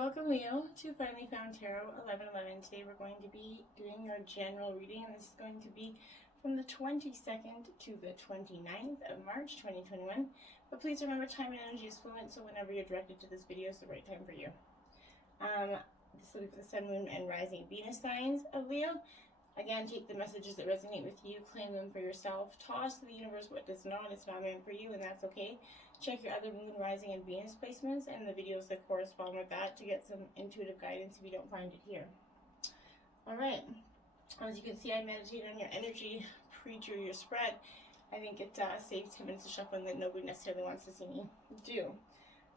welcome Leo to Finally Found Tarot 1111. Today we're going to be doing your general reading, and this is going to be from the 22nd to the 29th of March 2021. But please remember, time and energy is fluent, so whenever you're directed to this video is the right time for you. This will be for the Sun, Moon, and Rising Venus signs of Leo. Again, take the messages that resonate with you, claim them for yourself, toss to the universe what does not. It's not meant for you, and that's okay. Check your other Moon, Rising, and Venus placements and the videos that correspond with that to get some intuitive guidance if you don't find it here. Alright, as you can see, I meditate on your energy, pre-drew your spread. I think it saves 10 minutes of shuffling that nobody necessarily wants to see me do.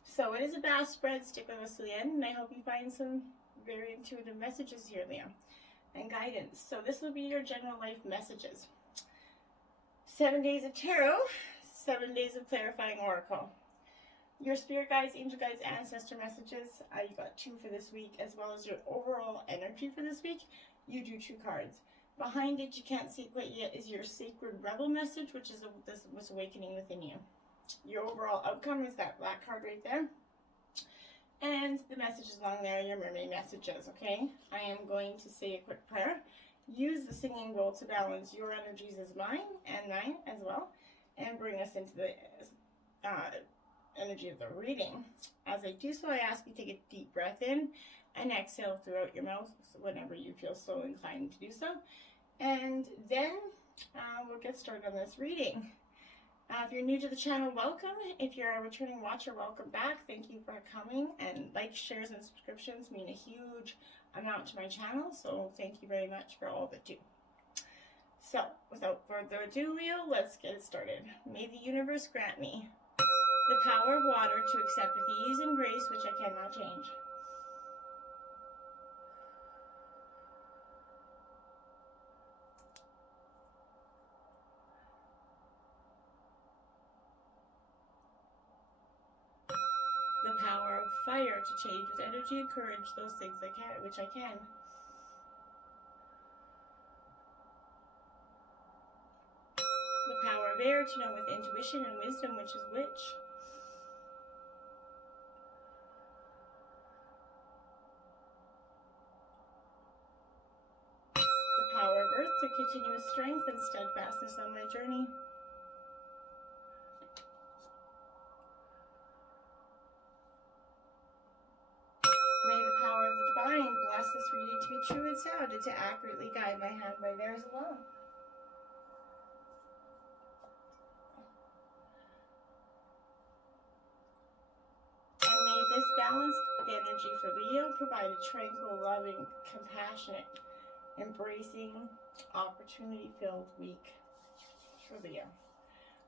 So it is a vast spread. Stick with us to the end, and I hope you find some very intuitive messages here, Leo, and guidance. So this will be your general life messages. 7 days of tarot, 7 days of clarifying oracle. Your spirit guides, angel guides, ancestor messages. You got 2 for this week, as well as your overall energy for this week. You do 2 cards. Behind it, you can't see it quite yet, is your sacred rebel message, which is this awakening within you. Your overall outcome is that black card right there. And the messages along there are your mermaid messages, okay? I am going to say a quick prayer. Use the singing bowl to balance your energies as mine and mine as well, and bring us into the energy of the reading. As I do so, I ask you to take a deep breath in and exhale throughout your mouth whenever you feel so inclined to do so. And then we'll get started on this reading. If you're new to the channel, welcome. If you're a returning watcher, welcome back. Thank you for coming. And likes, shares, and subscriptions mean a huge amount to my channel, so thank you very much for all that you do. So, without further ado, Leo, let's get it started. May the universe grant me the power of water to accept with ease and grace which I cannot change. The power of fire to change with energy and courage those things which I can. The power of air to know with intuition and wisdom which is which. The power of earth to continue with strength and steadfastness on my journey. May the power of the divine bless this reading to be true and sound, and to accurately guide my hand by theirs alone. And may this balanced energy for Leo provide a tranquil, loving, compassionate, embracing, opportunity-filled week for Leo.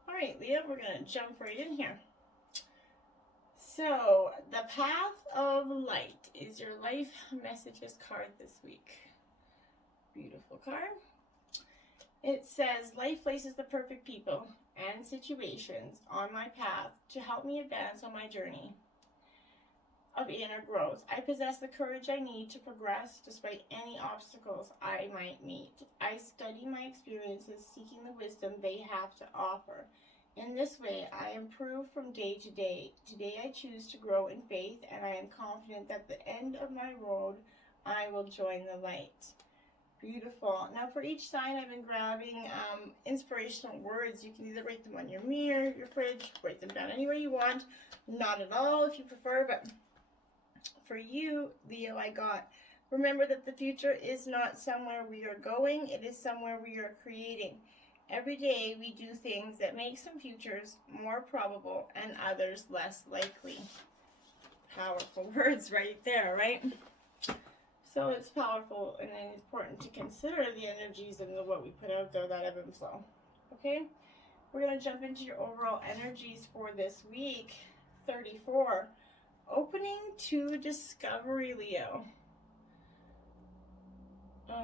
All right, Leo, we're going to jump right in here. So, the Path of Light is your life messages card this week. Beautiful card. It says, life places the perfect people and situations on my path to help me advance on my journey of inner growth. I possess the courage I need to progress despite any obstacles I might meet. I study my experiences, seeking the wisdom they have to offer. In this way, I improve from day to day. Today I choose to grow in faith, and I am confident that at the end of my road, I will join the light. Beautiful. Now for each sign, I've been grabbing inspirational words. You can either write them on your mirror, your fridge, write them down anywhere you want. Not at all if you prefer, but for you, Leo, I got, remember that the future is not somewhere we are going, it is somewhere we are creating. Every day we do things that make some futures more probable and others less likely. Powerful words right there, right? So it's powerful and important to consider the energies and what we put out there, that ebb and flow. Okay? We're going to jump into your overall energies for this week. 34. Opening to discovery, Leo.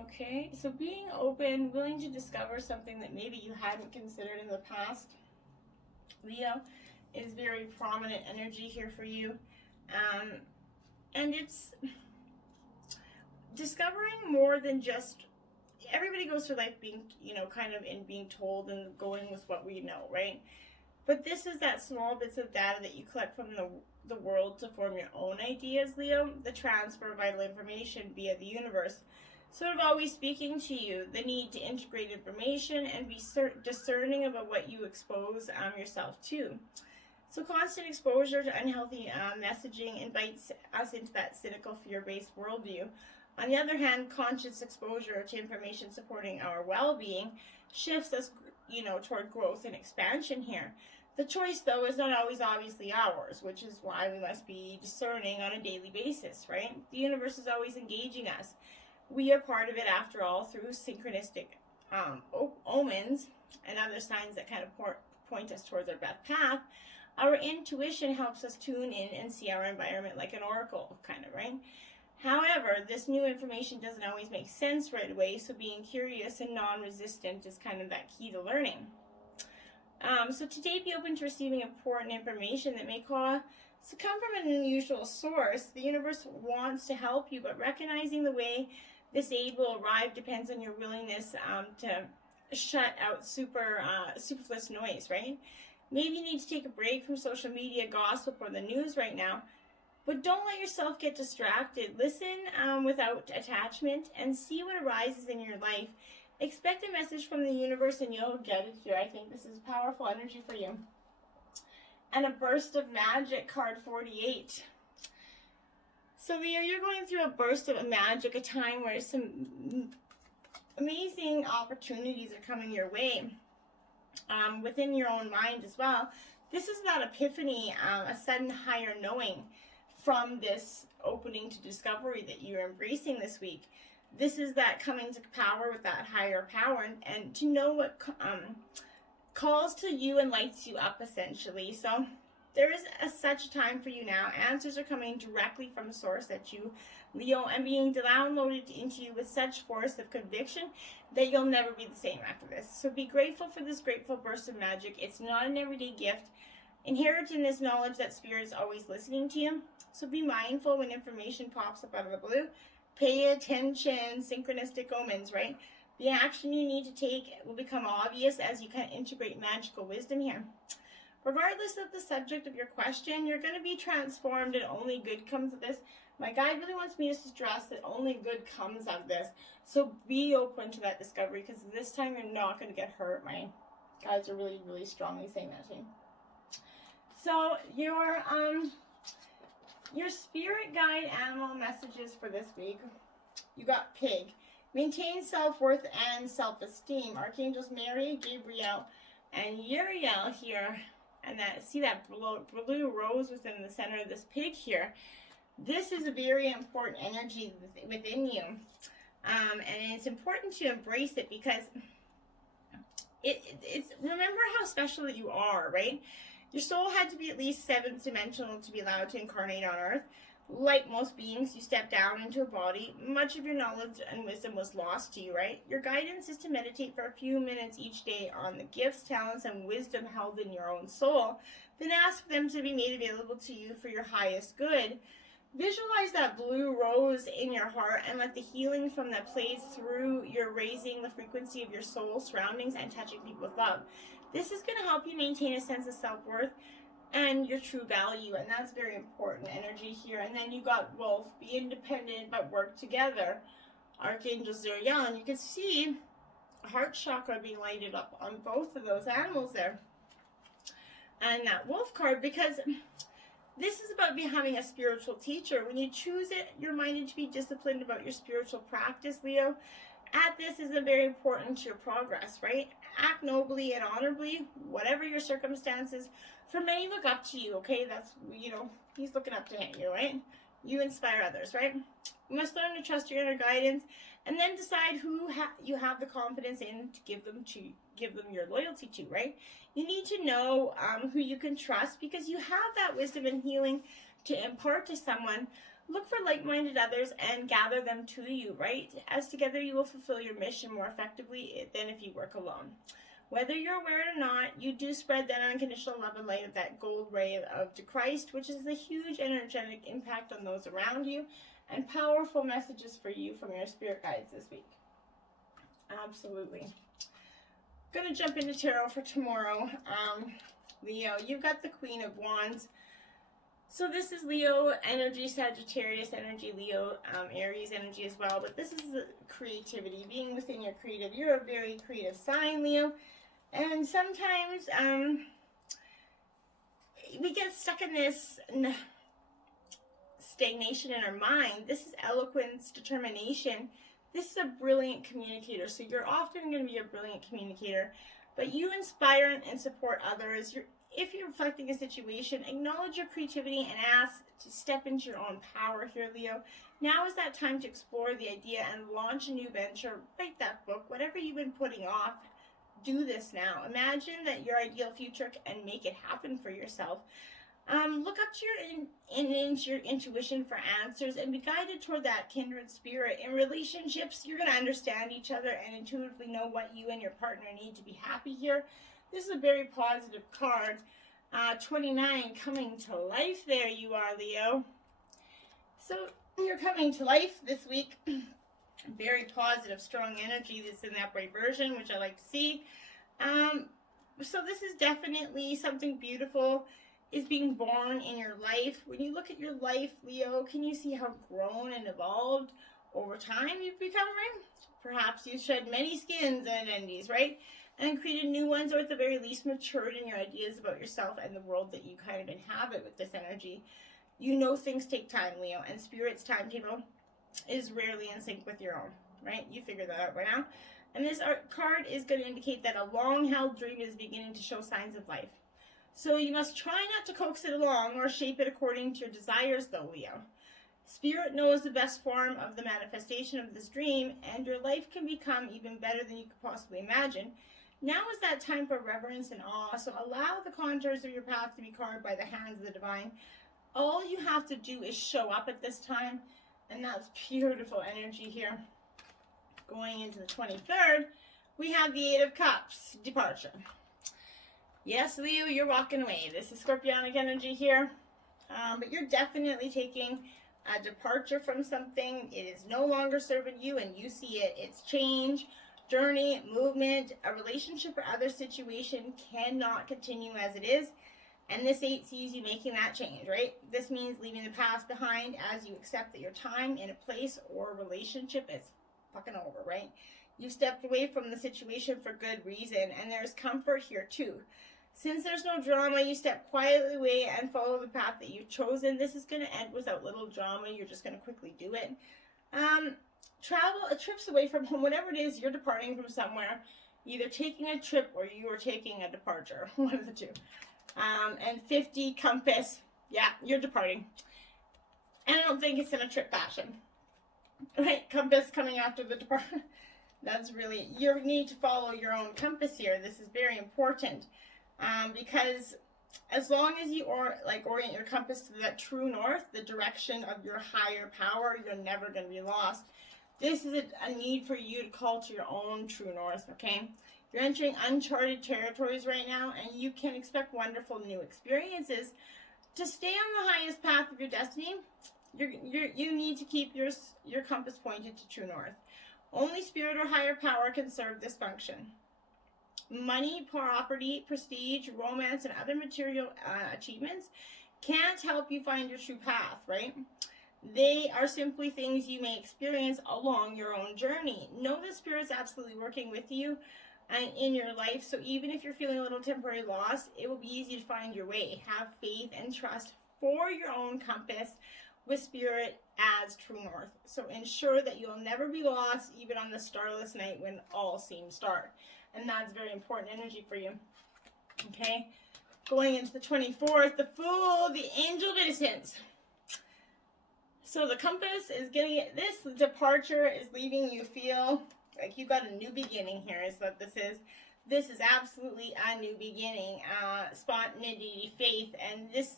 Okay, so being open, willing to discover something that maybe you hadn't considered in the past, Leo, is very prominent energy here for you. And it's discovering more than just, everybody goes through life being, kind of in being told and going with what we know, right? But this is that small bits of data that you collect from the the world to form your own ideas, Leo. The transfer of vital information via the universe. Sort of always speaking to you, the need to integrate information and be discerning about what you expose yourself to. So constant exposure to unhealthy messaging invites us into that cynical, fear-based worldview. On the other hand, conscious exposure to information supporting our well-being shifts us, toward growth and expansion here. The choice, though, is not always obviously ours, which is why we must be discerning on a daily basis, right? The universe is always engaging us. We are part of it, after all, through synchronistic omens and other signs that kind of point us towards our best path. Our intuition helps us tune in and see our environment like an oracle, kind of, right? However, this new information doesn't always make sense right away, so being curious and non-resistant is kind of that key to learning. So today, be open to receiving important information that may come from an unusual source. The universe wants to help you, but recognizing the way this aid will arrive depends on your willingness to shut out superfluous noise, right? Maybe you need to take a break from social media gossip or the news right now, but don't let yourself get distracted. Listen without attachment and see what arises in your life. Expect a message from the universe and you'll get it here. I think this is powerful energy for you. And a burst of magic, card 48. So Leo, you're going through a burst of magic, a time where some amazing opportunities are coming your way. Within your own mind as well. This is that epiphany, a sudden higher knowing from this opening to discovery that you're embracing this week. This is that coming to power with that higher power and to know what calls to you and lights you up, essentially. So there is such a time for you now. Answers are coming directly from source at you, Leo, and being downloaded into you with such force of conviction that you'll never be the same after this. So be grateful for this grateful burst of magic. It's not an everyday gift. Inherent in this knowledge that Spirit is always listening to you. So be mindful when information pops up out of the blue. Pay attention, synchronistic omens, right? The action you need to take will become obvious as you kind of integrate magical wisdom here. Regardless of the subject of your question, you're going to be transformed and only good comes of this. My guide really wants me to stress that only good comes of this. So be open to that discovery, because this time you're not going to get hurt. My guides are really, really strongly saying that to you. So your spirit guide animal messages for this week. You got pig. Maintain self-worth and self-esteem. Archangels Mary, Gabriel, and Uriel here. And see that blue rose within the center of this pig here. This is a very important energy within you. And it's important to embrace it, because it's remember how special you are, right? Your soul had to be at least 7th dimensional to be allowed to incarnate on Earth. Like most beings, you step down into a body. Much of your knowledge and wisdom was lost to you, right? Your guidance is to meditate for a few minutes each day on the gifts, talents, and wisdom held in your own soul. Then ask for them to be made available to you for your highest good. Visualize that blue rose in your heart and let the healing from that plays through your raising the frequency of your soul, surroundings, and touching people with love. This is going to help you maintain a sense of self-worth and your true value, and that's very important energy here. And then you got wolf, be independent but work together. Archangel Zuriel, and you can see heart chakra being lighted up on both of those animals there. And that wolf card, because this is about having a spiritual teacher. When you choose it, you're minded to be disciplined about your spiritual practice, Leo. At this is very important to your progress, right? Act nobly and honorably, whatever your circumstances. For many, look up to you, okay? That's, he's looking up to you, right? You inspire others, right? You must learn to trust your inner guidance and then decide who you have the confidence in to give them your loyalty to, right? You need to know who you can trust, because you have that wisdom and healing to impart to someone. Look for like-minded others and gather them to you, right? As together you will fulfill your mission more effectively than if you work alone. Whether you're aware or not, you do spread that unconditional love and light of that gold ray of Christ, which is a huge energetic impact on those around you, and powerful messages for you from your spirit guides this week. Absolutely. Going to jump into tarot for tomorrow. Leo, you've got the Queen of Wands. So this is Leo energy, Sagittarius energy, Leo, Aries energy as well. But this is creativity, being within your creative. You're a very creative sign, Leo. And sometimes we get stuck in this stagnation in our mind. This is eloquence, determination. This is a brilliant communicator. So you're often going to be a brilliant communicator. But you inspire and support others. If you're reflecting a situation, acknowledge your creativity and ask to step into your own power here, Leo. Now is that time to explore the idea and launch a new venture. Write that book, whatever you've been putting off. Do this now. Imagine that your ideal future and make it happen for yourself. Look up to your intuition for answers and be guided toward that kindred spirit. In relationships, you're going to understand each other and intuitively know what you and your partner need to be happy here. This is a very positive card. 29, coming to life. There you are, Leo. So you're coming to life this week. Very positive, strong energy that's in that bright version, which I like to see. So this is definitely something beautiful is being born in your life. When you look at your life, Leo, can you see how grown and evolved over time you've become, right? Perhaps you shed many skins and identities, right? And created new ones, or at the very least matured in your ideas about yourself and the world that you kind of inhabit with this energy. You know things take time, Leo, and Spirit's timetable is rarely in sync with your own, right? You figure that out by now. And this card is going to indicate that a long-held dream is beginning to show signs of life. So you must try not to coax it along or shape it according to your desires, though, Leo. Spirit knows the best form of the manifestation of this dream, and your life can become even better than you could possibly imagine. Now is that time for reverence and awe, so allow the contours of your path to be carved by the hands of the divine. All you have to do is show up at this time, and that's beautiful energy here. Going into the 23rd, we have the Eight of Cups, departure. Yes, Leo, you're walking away. This is Scorpionic energy here, but you're definitely taking a departure from something. It is no longer serving you, and you see it. It's change, journey, movement. A relationship or other situation cannot continue as it is, and this 8 sees you making that change, right? This means leaving the past behind as you accept that your time in a place or relationship is fucking over, right? You stepped away from the situation for good reason, and there's comfort here too. Since there's no drama, you step quietly away and follow the path that you've chosen. This is going to end without little drama. You're just going to quickly do it. Trips away from home, whatever it is, you're departing from somewhere. Either taking a trip or you are taking a departure. One of the two. And 50, compass. Yeah, you're departing. And I don't think it's in a trip fashion. Right? Compass coming after the departure. That's really, you need to follow your own compass here. This is very important. Because as long as you orient your compass to that true north, the direction of your higher power, you're never going to be lost. This is a need for you to call to your own true north, okay? You're entering uncharted territories right now, and you can expect wonderful new experiences. To stay on the highest path of your destiny, you need to keep your compass pointed to true north. Only spirit or higher power can serve this function. Money, property, prestige, romance, and other material achievements can't help you find your true path, right? They are simply things you may experience along your own journey. Know the Spirit's absolutely working with you and in your life, so even if you're feeling a little temporary lost, it will be easy to find your way. Have faith and trust for your own compass with Spirit as true north. So ensure that you'll never be lost, even on the starless night when all seems dark. And that's very important energy for you. Okay? Going into the 24th, the Fool, the Angel of Innocence. So the compass is getting, this departure is leaving you feel like you got a new beginning here is what this is. This is absolutely a new beginning. Spontaneity, faith, and this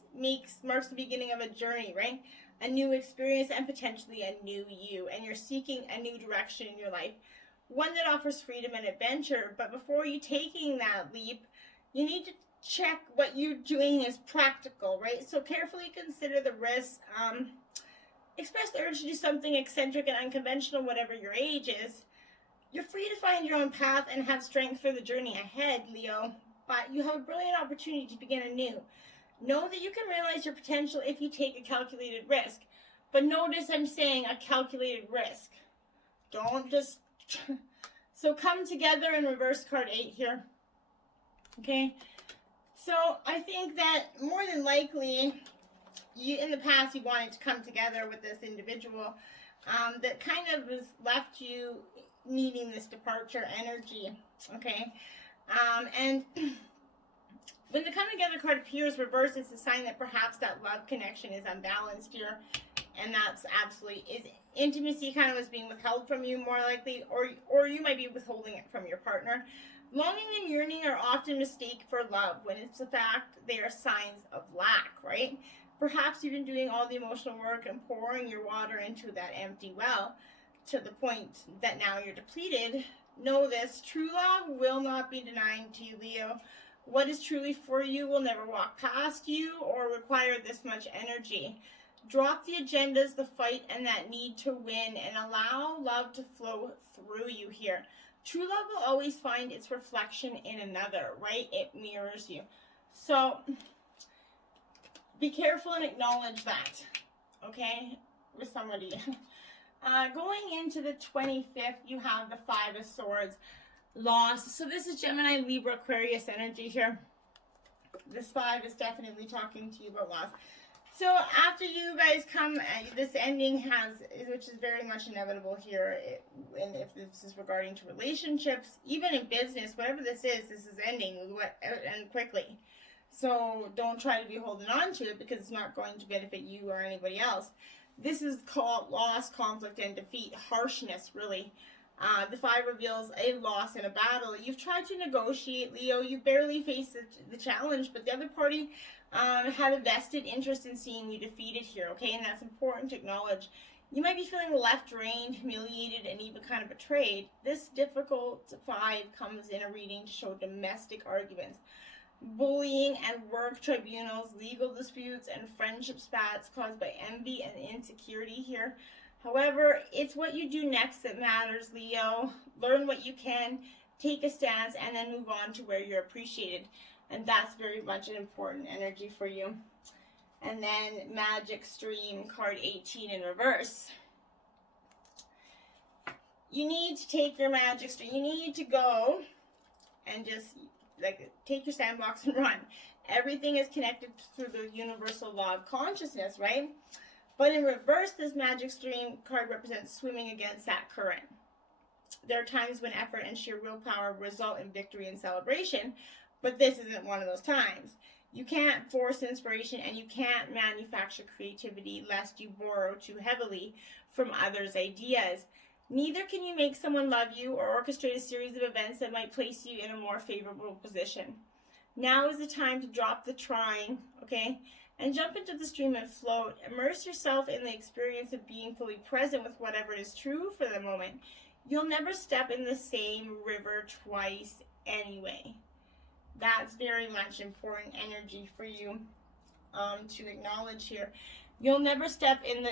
marks the beginning of a journey, right? A new experience and potentially a new you. And you're seeking a new direction in your life. One that offers freedom and adventure, but before you taking that leap, you need to check what you're doing is practical, right? So carefully consider the risks. Express the urge to do something eccentric and unconventional, whatever your age is. You're free to find your own path and have strength for the journey ahead, Leo, but you have a brilliant opportunity to begin anew. Know that you can realize your potential if you take a calculated risk. But notice I'm saying a calculated risk. Don't just... So come together in reverse card 8 here. Okay? So I think that more than likely, in the past you wanted to come together with this individual that kind of has left you needing this departure energy. Okay? And when the come together card appears reversed, it's a sign that perhaps that love connection is unbalanced here. And that's absolutely, is intimacy kind of was being withheld from you more likely, or you might be withholding it from your partner. Longing and yearning are often mistaken for love when it's a fact they are signs of lack, right? Perhaps you've been doing all the emotional work and pouring your water into that empty well to the point that now you're depleted. Know this, true love will not be denied to you, Leo. What is truly for you will never walk past you or require this much energy. Drop the agendas, the fight, and that need to win, and allow love to flow through you here. True love will always find its reflection in another, right? It mirrors you. So be careful and acknowledge that, okay, with somebody. Going into the 25th, you have the 5 of Swords, loss. So this is Gemini, Libra, Aquarius energy here. This 5 is definitely talking to you about loss. So after you guys come, this ending has, which is very much inevitable here, and if this is regarding to relationships, even in business, whatever this is ending and quickly. So don't try to be holding on to it because it's not going to benefit you or anybody else. This is called loss, conflict, and defeat, harshness, really. The 5 reveals a loss in a battle. You've tried to negotiate, Leo. You barely faced the challenge, but the other party had a vested interest in seeing you defeated here, okay? And that's important to acknowledge. You might be feeling left, drained, humiliated, and even kind of betrayed. This difficult 5 comes in a reading to show domestic arguments, bullying and work tribunals, legal disputes, and friendship spats caused by envy and insecurity here. However, it's what you do next that matters, Leo. Learn what you can, take a stance, and then move on to where you're appreciated. And that's very much an important energy for you. And then Magic Stream, card 18 in reverse. You need to take your Magic Stream. You need to go and just like take your sandbox and run. Everything is connected through the universal law of consciousness, right? But in reverse, this Magic Stream card represents swimming against that current. There are times when effort and sheer willpower result in victory and celebration, but this isn't one of those times. You can't force inspiration and you can't manufacture creativity lest you borrow too heavily from others' ideas. Neither can you make someone love you or orchestrate a series of events that might place you in a more favorable position. Now is the time to drop the trying, okay? And jump into the stream and float. Immerse yourself in the experience of being fully present with whatever is true for the moment. You'll never step in the same river twice anyway. That's very much important energy for you to acknowledge here. You'll never step in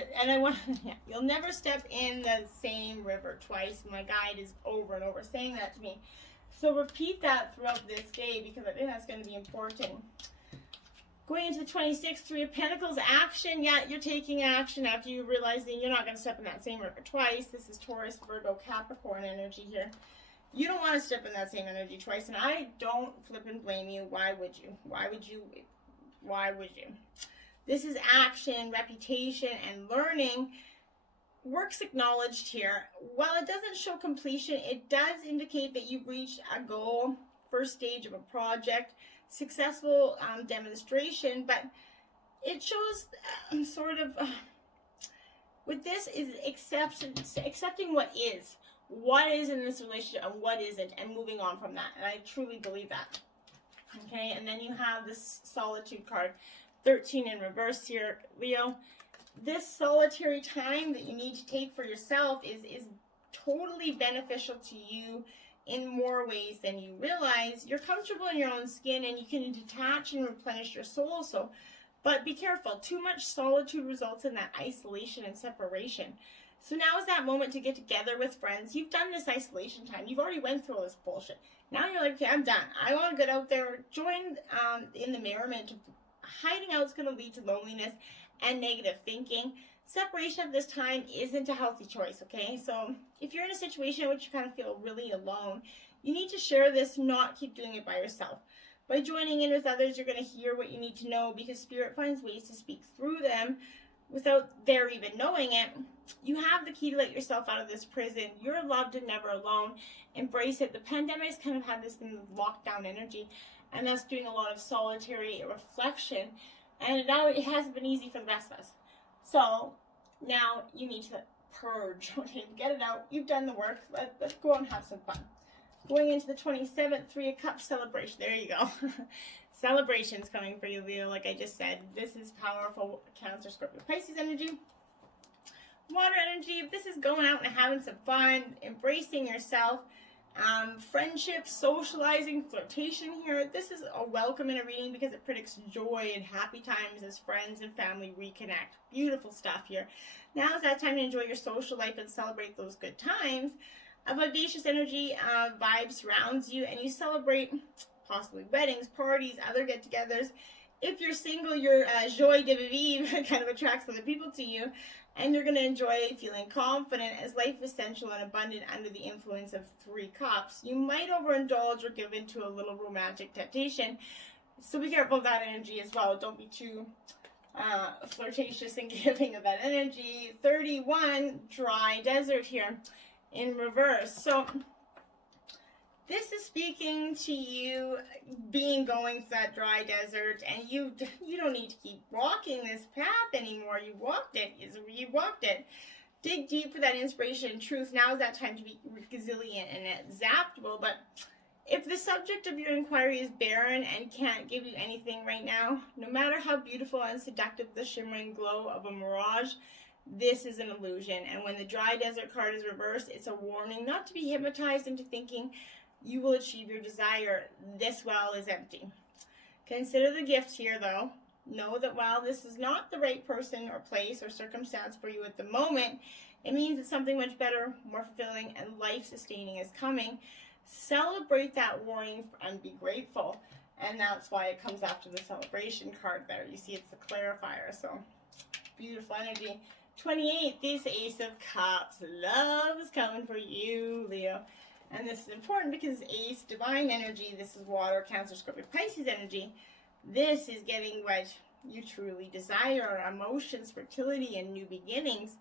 you'll never step in the same river twice. My guide is over and over saying that to me. So repeat that throughout this day because I think that's going to be important. Going into the 26th, 3 of Pentacles, action. Yeah, you're taking action after you realizing you're not going to step in that same river twice. This is Taurus, Virgo, Capricorn energy here. You don't want to step in that same energy twice, and I don't flip and blame you. Why would you? Why would you? Why would you? This is action, reputation, and learning. Works acknowledged here. While it doesn't show completion, it does indicate that you've reached a goal, first stage of a project, successful demonstration, but it shows with this is accepting what is in this relationship and what isn't, and moving on from that. And I truly believe that. Okay, and then you have this solitude card, 13 in reverse here, Leo. This solitary time that you need to take for yourself is totally beneficial to you in more ways than you realize. You're comfortable in your own skin and you can detach and replenish your soul. But be careful. Too much solitude results in that isolation and separation. So now is that moment to get together with friends. You've done this isolation time. You've already went through all this bullshit. Now you're like, okay, I'm done. I want to get out there, join in the merriment hiding out is going to lead to loneliness and negative thinking. Separation at this time isn't a healthy choice, okay? So if you're in a situation in which you kind of feel really alone, you need to share this, not keep doing it by yourself. By joining in with others, you're going to hear what you need to know, because Spirit finds ways to speak through them without their even knowing it. You have the key to let yourself out of this prison. You're loved and never alone. Embrace it. The pandemic's kind of had this lockdown energy, and that's doing a lot of solitary reflection. And now it hasn't been easy for the rest of us. So now you need to purge, okay? Get it out. You've done the work. Let's go and have some fun. Going into the 27th Three of Cups celebration. There you go. Celebrations coming for you, Leo, like I just said. This is powerful Cancer, Scorpio, Pisces energy. Water energy. This is going out and having some fun, embracing yourself. Friendships, socializing, flirtation here. This is a welcome in a reading because it predicts joy and happy times as friends and family reconnect. Beautiful stuff here. Now is that time to enjoy your social life and celebrate those good times. A vivacious energy vibe surrounds you, and you celebrate possibly weddings, parties, other get-togethers. If you're single, your joie de vivre kind of attracts other people to you, and you're going to enjoy feeling confident as life is sensual and abundant under the influence of Three Cups. You might overindulge or give into a little romantic temptation, so be careful of that energy as well. Don't be too flirtatious and giving of that energy. 31, dry desert here in reverse. So this is speaking to you going through that dry desert, and you don't need to keep walking this path anymore. You walked it. You walked it. Dig deep for that inspiration and truth. Now is that time to be resilient and adaptable. But if the subject of your inquiry is barren and can't give you anything right now, no matter how beautiful and seductive the shimmering glow of a mirage, this is an illusion. And when the dry desert card is reversed, it's a warning not to be hypnotized into thinking you will achieve your desire. This well is empty. Consider the gift here, though. Know that while this is not the right person or place or circumstance for you at the moment, it means that something much better, more fulfilling, and life-sustaining is coming. Celebrate that warning and be grateful. And that's why it comes after the celebration card there. You see, it's the clarifier. So, beautiful energy. 28, this Ace of Cups. Love is coming for you, Leo. And this is important because Ace, divine energy. This is water, Cancer, Scorpio, Pisces energy. This is getting what you truly desire. Emotions, fertility, and new beginnings.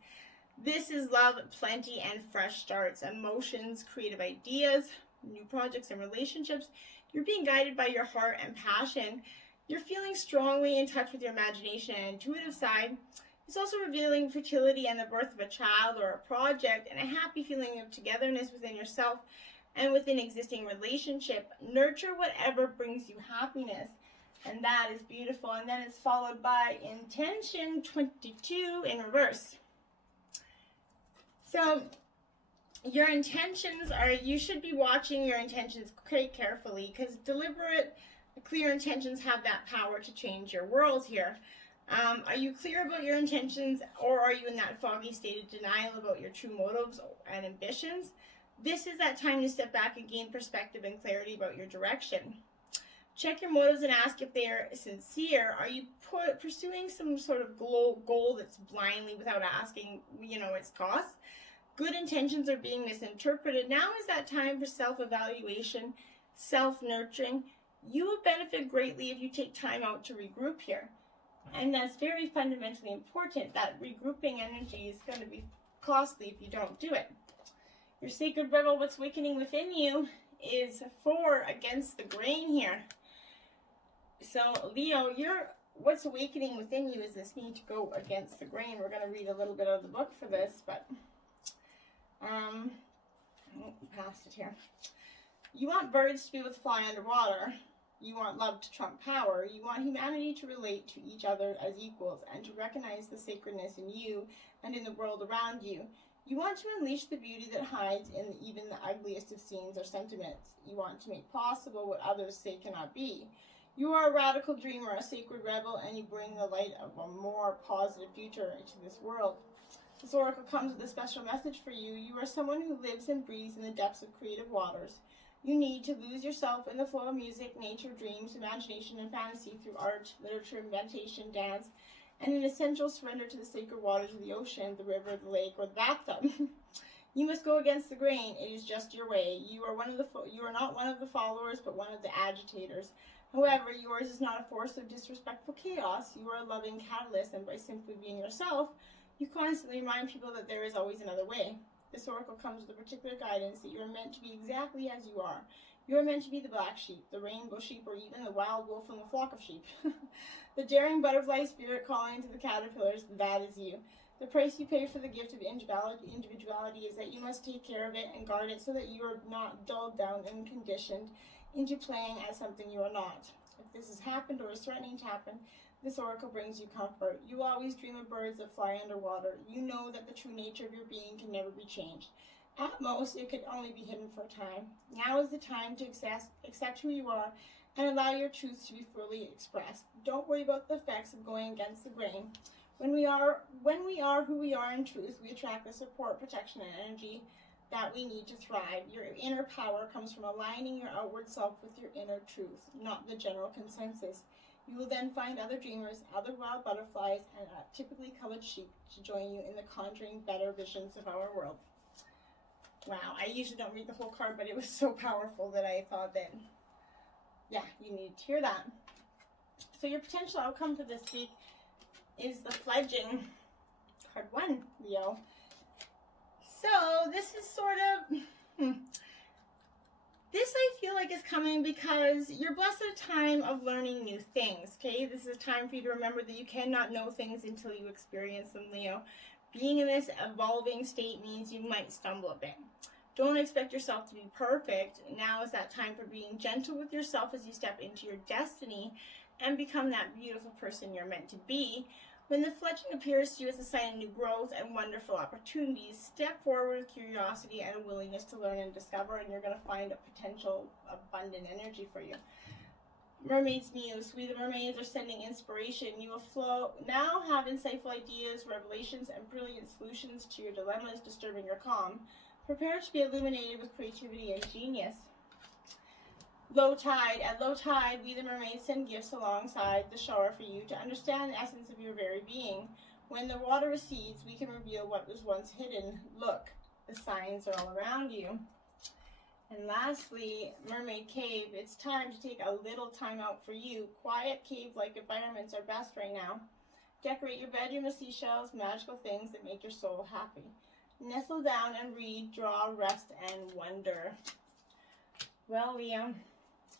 This is love, plenty, and fresh starts. Emotions, creative ideas, new projects and relationships. You're being guided by your heart and passion. You're feeling strongly in touch with your imagination and intuitive side. It's also revealing fertility and the birth of a child or a project, and a happy feeling of togetherness within yourself and within existing relationship. Nurture whatever brings you happiness, and that is beautiful. And then it's followed by intention, 22 in reverse. So your intentions are, you should be watching your intentions quite carefully, because deliberate, clear intentions have that power to change your world here. Are you clear about your intentions, or are you in that foggy state of denial about your true motives and ambitions? This is that time to step back and gain perspective and clarity about your direction. Check your motives and ask if they are sincere. Are you pursuing some sort of goal that's blindly without asking, its cost? Good intentions are being misinterpreted. Now is that time for self-evaluation, self-nurturing. You will benefit greatly if you take time out to regroup here. And that's very fundamentally important. That regrouping energy is going to be costly if you don't do it. Your sacred rebel, what's awakening within you, is 4 against the grain here. So, Leo, what's awakening within you is this need to go against the grain. We're going to read a little bit of the book for this, but past it here. You want birds to be able to fly underwater. You want love to trump power. You want humanity to relate to each other as equals and to recognize the sacredness in you and in the world around you. You want to unleash the beauty that hides in even the ugliest of scenes or sentiments. You want to make possible what others say cannot be. You are a radical dreamer, a sacred rebel, and you bring the light of a more positive future into this world. This oracle comes with a special message for you. You are someone who lives and breathes in the depths of creative waters. You need to lose yourself in the flow of music, nature, dreams, imagination, and fantasy through art, literature, meditation, dance, and an essential surrender to the sacred waters of the ocean, the river, the lake, or the bathtub. You must go against the grain. It is just your way. You are not one of the followers, but one of the agitators. However, yours is not a force of disrespectful chaos. You are a loving catalyst, and by simply being yourself, you constantly remind people that there is always another way. This oracle comes with a particular guidance that you are meant to be exactly as you are. You are meant to be the black sheep, the rainbow sheep, or even the wild wolf from the flock of sheep. The daring butterfly spirit calling to the caterpillars, that is you. The price you pay for the gift of individuality is that you must take care of it and guard it so that you are not dulled down and conditioned into playing as something you are not. If this has happened or is threatening to happen, this oracle brings you comfort. You always dream of birds that fly underwater. You know that the true nature of your being can never be changed. At most, it could only be hidden for a time. Now is the time to accept who you are and allow your truth to be fully expressed. Don't worry about the effects of going against the grain. When we are who we are in truth, we attract the support, protection, and energy that we need to thrive. Your inner power comes from aligning your outward self with your inner truth, not the general consensus. You will then find other dreamers, other wild butterflies, and typically colored sheep to join you in the conjuring better visions of our world. Wow, I usually don't read the whole card, but it was so powerful that I thought that, yeah, you need to hear that. So your potential outcome for this week is the fledging. Card 1, Leo. So this is sort of, this I feel like is coming because you're blessed at a time of learning new things, okay? This is a time for you to remember that you cannot know things until you experience them, Leo. Being in this evolving state means you might stumble a bit. Don't expect yourself to be perfect. Now is that time for being gentle with yourself as you step into your destiny and become that beautiful person you're meant to be. When the fledgling appears to you as a sign of new growth and wonderful opportunities, step forward with curiosity and a willingness to learn and discover, and you're going to find a potential abundant energy for you. Mermaids Muse. We the mermaids are sending inspiration. You will now have insightful ideas, revelations, and brilliant solutions to your dilemmas disturbing your calm. Prepare to be illuminated with creativity and genius. Low tide. At low tide, we the mermaids send gifts alongside the shore for you to understand the essence of your very being. When the water recedes, we can reveal what was once hidden. Look, the signs are all around you. And lastly, Mermaid Cave. It's time to take a little time out for you. Quiet cave-like environments are best right now. Decorate your bedroom with seashells, magical things that make your soul happy. Nestle down and read, draw, rest, and wonder. Well, Leo,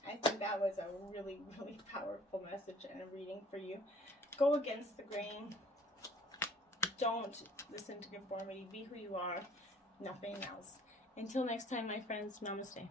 I think that was a really, really powerful message and a reading for you. Go against the grain. Don't listen to conformity. Be who you are, nothing else. Until next time, my friends, namaste.